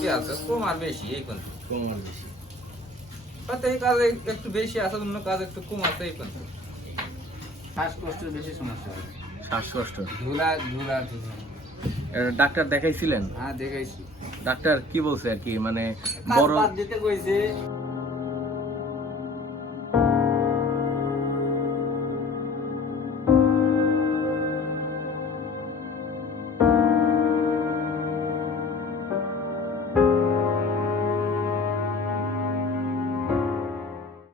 কি আছে কম আর বেশি এই কোন কম আর বেশি। হয়তো এই কাজে একটু বেশি আছে, অন্য কাজ একটু কম আছে এই কোন শ্বাসকষ্টের বেশি সমস্যা হয়। শ্বাসকষ্ট। ধুলা ধুলা ধুলা। ডাক্তার দেখাইছিলেন? হ্যাঁ দেখাইছি, ডাক্তার কি বলছে আর কি, মানে কাজ বড় বাদ দিতে কইছে।